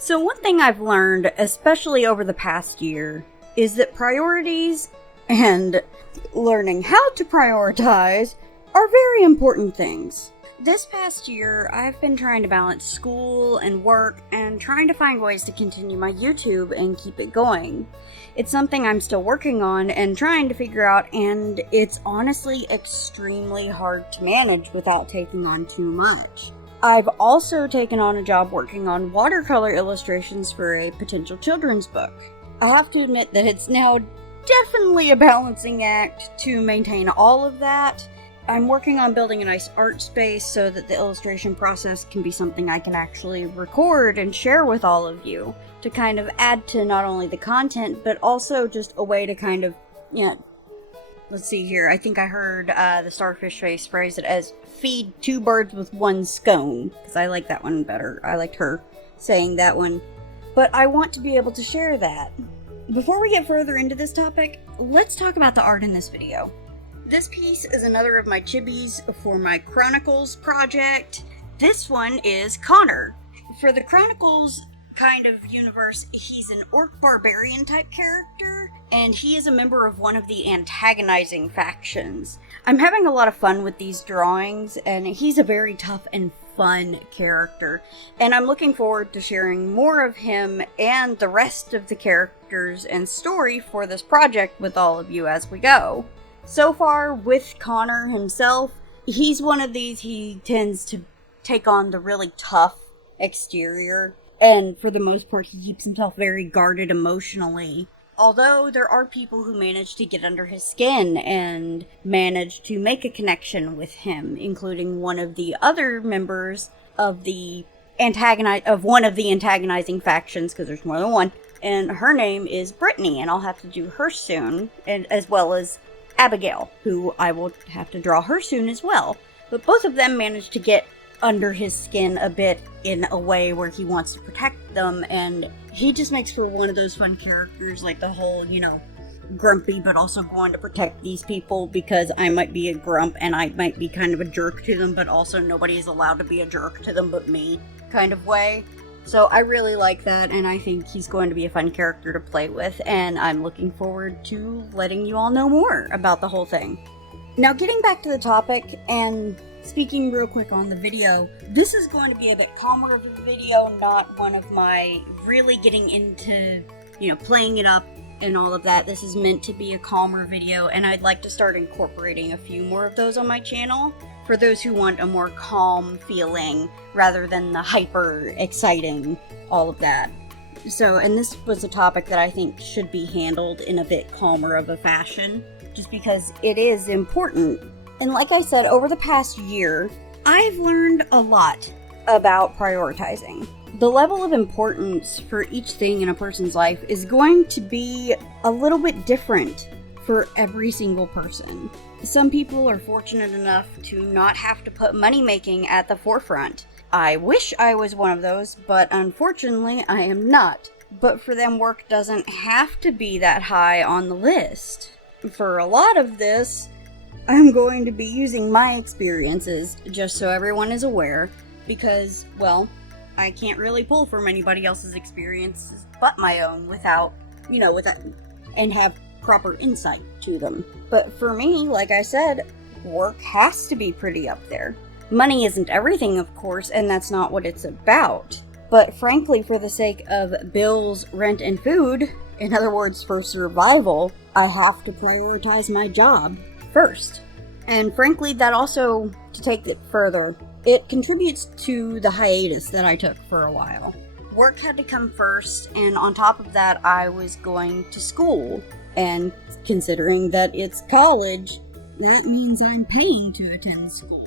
So one thing I've learned, especially over the past year, is that priorities and learning how to prioritize are very important things. This past year, I've been trying to balance school and work and trying to find ways to continue my YouTube and keep it going. It's something I'm still working on and trying to figure out, and it's honestly extremely hard to manage without taking on too much. I've also taken on a job working on watercolor illustrations for a potential children's book. I have to admit that it's now definitely a balancing act to maintain all of that. I'm working on building a nice art space so that the illustration process can be something I can actually record and share with all of you to kind of add to not only the content, but also just a way to kind of, let's see here. I think I heard the Starfish Face phrase it as feed two birds with one scone, because I like that one better. I liked her saying that one. But I want to be able to share that. Before we get further into this topic, let's talk about the art in this video. This piece is another of my chibis for my Chronicles project. This one is Connor. For the Chronicles kind of universe, he's an orc barbarian type character, and he is a member of one of the antagonizing factions. I'm having a lot of fun with these drawings, and he's a very tough and fun character, and I'm looking forward to sharing more of him and the rest of the characters and story for this project with all of you as we go. So far, with Connor himself, he's one of these, he tends to take on the really tough exterior, and for the most part, he keeps himself very guarded emotionally. Although there are people who manage to get under his skin and manage to make a connection with him, including one of the other members of the one of the antagonizing factions, because there's more than one, and her name is Brittany, and I'll have to do her soon, and as well as Abigail, who I will have to draw her soon as well. But both of them managed to get under his skin a bit in a way where he wants to protect them, and he just makes for one of those fun characters, like the whole, grumpy but also going to protect these people because I might be a grump and I might be kind of a jerk to them, but also nobody is allowed to be a jerk to them but me kind of way. So I really like that, and I think he's going to be a fun character to play with, and I'm looking forward to letting you all know more about the whole thing. Now, getting back to the topic, and speaking real quick on the video, this is going to be a bit calmer of a video, not one of my really getting into, playing it up and all of that. This is meant to be a calmer video, and I'd like to start incorporating a few more of those on my channel for those who want a more calm feeling rather than the hyper exciting, all of that. So, and this was a topic that I think should be handled in a bit calmer of a fashion, just because it is important. And like I said, over the past year, I've learned a lot about prioritizing. The level of importance for each thing in a person's life is going to be a little bit different for every single person. Some people are fortunate enough to not have to put money making at the forefront. I wish I was one of those, but unfortunately I am not. But for them, work doesn't have to be that high on the list. For a lot of this, I'm going to be using my experiences, just so everyone is aware, because, well, I can't really pull from anybody else's experiences but my own without, and have proper insight to them. But for me, like I said, work has to be pretty up there. Money isn't everything, of course, and that's not what it's about. But frankly, for the sake of bills, rent, and food, in other words, for survival, I have to prioritize my job first. And frankly, that also, to take it further, it contributes to the hiatus that I took for a while. Work had to come first, and on top of that, I was going to school. And considering that it's college, that means I'm paying to attend school.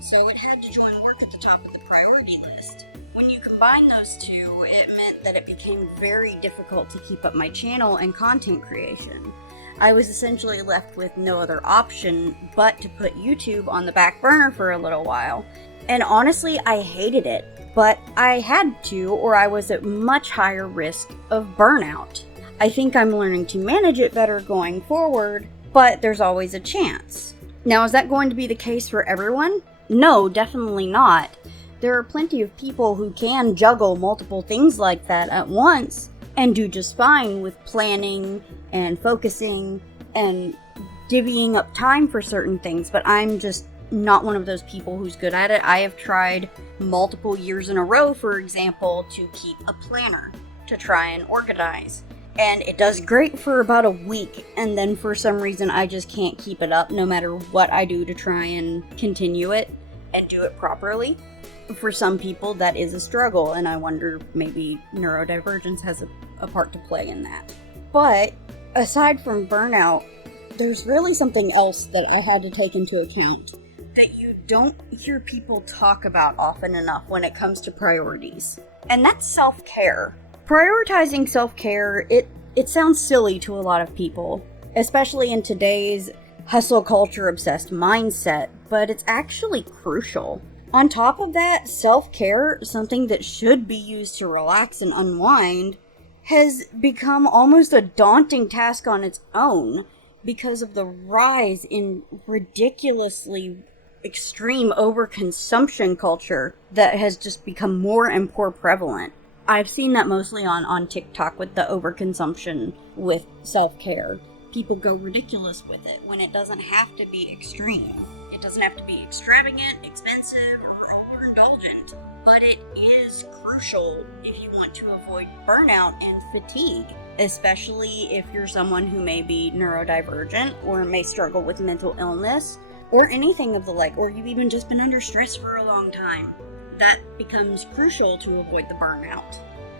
So it had to join work at the top of the priority list. When you combine those two, it meant that it became very difficult to keep up my channel and content creation. I was essentially left with no other option but to put YouTube on the back burner for a little while. And honestly, I hated it, but I had to, or I was at much higher risk of burnout. I think I'm learning to manage it better going forward, but there's always a chance. Now, is that going to be the case for everyone? No, definitely not. There are plenty of people who can juggle multiple things like that at once and do just fine with planning and focusing and divvying up time for certain things, but I'm just not one of those people who's good at it. I have tried multiple years in a row, for example, to keep a planner, to try and organize. And it does great for about a week, and then for some reason I just can't keep it up no matter what I do to try and continue it and do it properly. For some people that is a struggle, and I wonder maybe neurodivergence has a part to play in that. But aside from burnout, there's really something else that I had to take into account that you don't hear people talk about often enough when it comes to priorities. And that's self-care. Prioritizing self-care, it sounds silly to a lot of people, especially in today's hustle culture obsessed mindset, but it's actually crucial. On top of that, self-care, something that should be used to relax and unwind, has become almost a daunting task on its own because of the rise in ridiculously extreme overconsumption culture that has just become more and more prevalent. I've seen that mostly on TikTok with the overconsumption with self-care. People go ridiculous with it when it doesn't have to be extreme. It doesn't have to be extravagant, expensive, or overindulgent, but it is crucial if you want to avoid burnout and fatigue, especially if you're someone who may be neurodivergent or may struggle with mental illness or anything of the like, or you've even just been under stress for a long time. That becomes crucial to avoid the burnout.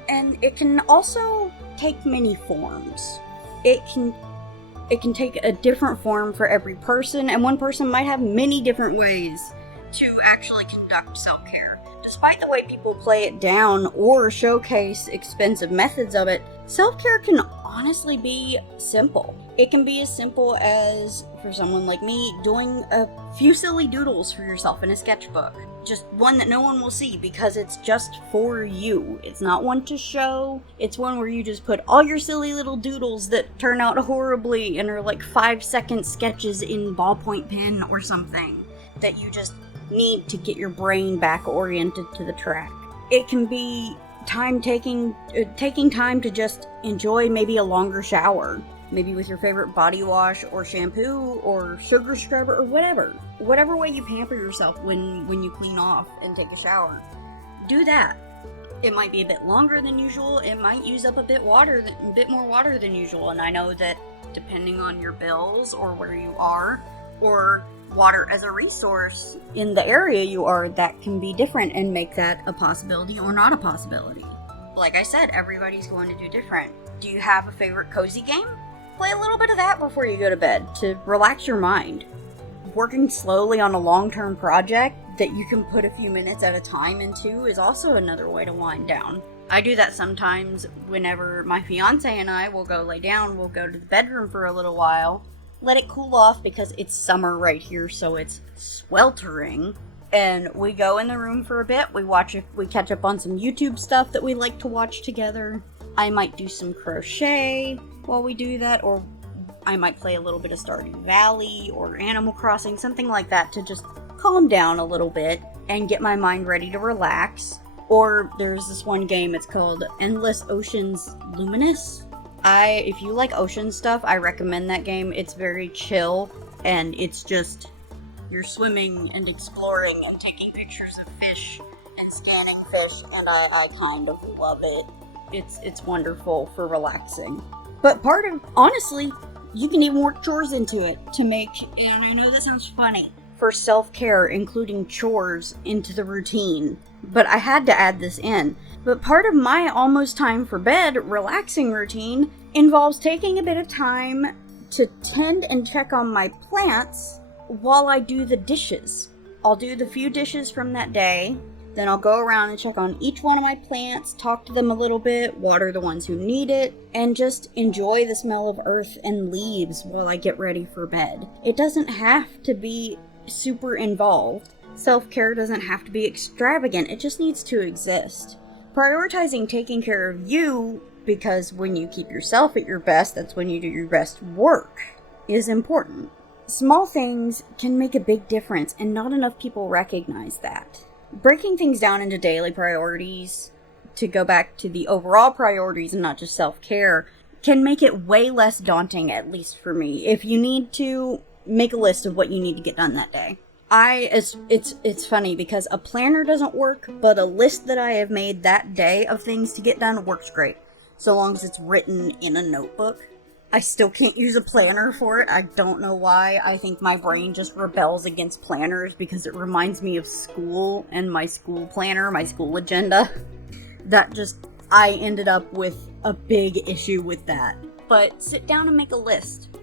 And it can also take many forms. It can take a different form for every person, and one person might have many different ways to actually conduct self-care. Despite the way people play it down or showcase expensive methods of it, self-care can honestly be simple. It can be as simple as, for someone like me, doing a few silly doodles for yourself in a sketchbook. Just one that no one will see because it's just for you. It's not one to show. It's one where you just put all your silly little doodles that turn out horribly and are like 5-second sketches in ballpoint pen or something that you just need to get your brain back oriented to the track. It can be taking time to just enjoy maybe a longer shower. Maybe with your favorite body wash or shampoo or sugar scrubber or whatever way you pamper yourself when you clean off and take a shower. Do that. It might be a bit longer than usual. It might use up a bit more water than usual. And I know that depending on your bills or where you are, or water as a resource in the area you are, that can be different and make that a possibility or not a possibility. Like I said, everybody's going to do different. Do you have a favorite cozy game? Play a little bit of that before you go to bed to relax your mind. Working slowly on a long-term project that you can put a few minutes at a time into is also another way to wind down. I do that sometimes whenever my fiance and I will go lay down. We'll go to the bedroom for a little while, let it cool off because it's summer right here, so it's sweltering. And we go in the room for a bit. We catch up on some YouTube stuff that we like to watch together. I might do some crochet while we do that, or I might play a little bit of Stardew Valley or Animal Crossing, something like that to just calm down a little bit and get my mind ready to relax. Or there's this one game, it's called Endless Oceans Luminous. If you like ocean stuff, I recommend that game. It's very chill, and it's just, you're swimming and exploring and taking pictures of fish and scanning fish, and I kind of love it. It's wonderful for relaxing. But honestly, you can even work chores into it to make, and I know that sounds funny, for self-care, including chores into the routine. But I had to add this in. But part of my almost time for bed relaxing routine involves taking a bit of time to tend and check on my plants while I do the dishes. I'll do the few dishes from that day, then I'll go around and check on each one of my plants, talk to them a little bit, water the ones who need it, and just enjoy the smell of earth and leaves while I get ready for bed. It doesn't have to be super involved. Self-care doesn't have to be extravagant, it just needs to exist. Prioritizing taking care of you, because when you keep yourself at your best, that's when you do your best work, is important. Small things can make a big difference, and not enough people recognize that. breaking things down into daily priorities, to go back to the overall priorities and not just self-care, can make it way less daunting, at least for me. If you need to make a list of what you need to get done that day. It's funny because a planner doesn't work, but a list that I have made that day of things to get done works great. So long as it's written in a notebook. I still can't use a planner for it. I don't know why. I think my brain just rebels against planners because it reminds me of school and my school planner, my school agenda. I ended up with a big issue with that. But sit down and make a list.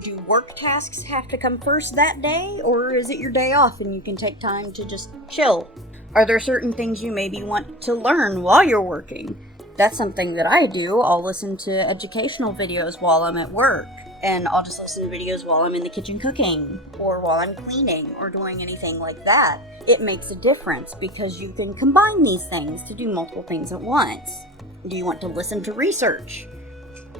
Do work tasks have to come first that day, or is it your day off and you can take time to just chill? Are there certain things you maybe want to learn while you're working? That's something that I do. I'll listen to educational videos while I'm at work, and I'll just listen to videos while I'm in the kitchen cooking, or while I'm cleaning, or doing anything like that. It makes a difference because you can combine these things to do multiple things at once. Do you want to listen to research?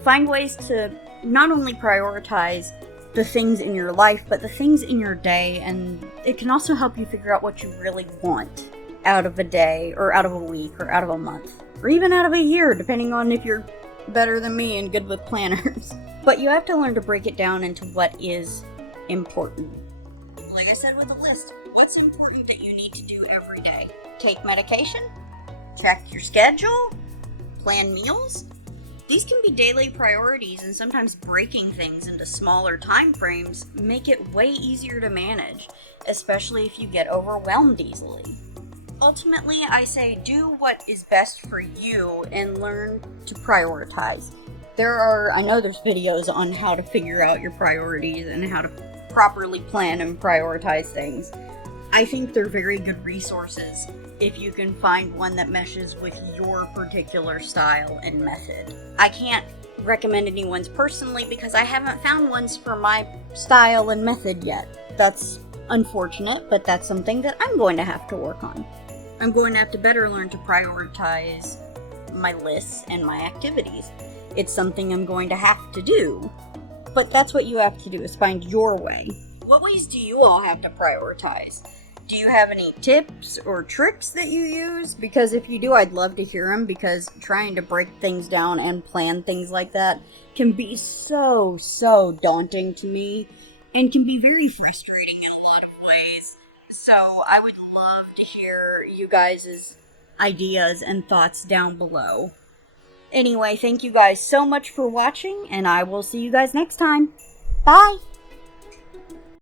Find ways to not only prioritize the things in your life, but the things in your day, and it can also help you figure out what you really want out of a day, or out of a week, or out of a month, or even out of a year, depending on if you're better than me and good with planners. But you have to learn to break it down into what is important. Like I said with the list, what's important that you need to do every day? Take medication? Check your schedule? Plan meals? These can be daily priorities, and sometimes breaking things into smaller time frames make it way easier to manage, especially if you get overwhelmed easily. Ultimately, I say do what is best for you and learn to prioritize. I know there's videos on how to figure out your priorities and how to properly plan and prioritize things. I think they're very good resources if you can find one that meshes with your particular style and method. I can't recommend any ones personally because I haven't found ones for my style and method yet. That's unfortunate, but that's something that I'm going to have to work on. I'm going to have to better learn to prioritize my lists and my activities. It's something I'm going to have to do. But that's what you have to do, is find your way. What ways do you all have to prioritize? Do you have any tips or tricks that you use? Because if you do, I'd love to hear them, because trying to break things down and plan things like that can be so daunting to me and can be very frustrating in a lot of ways. So I would love to hear you guys' ideas and thoughts down below. Anyway, thank you guys so much for watching, and I will see you guys next time. Bye!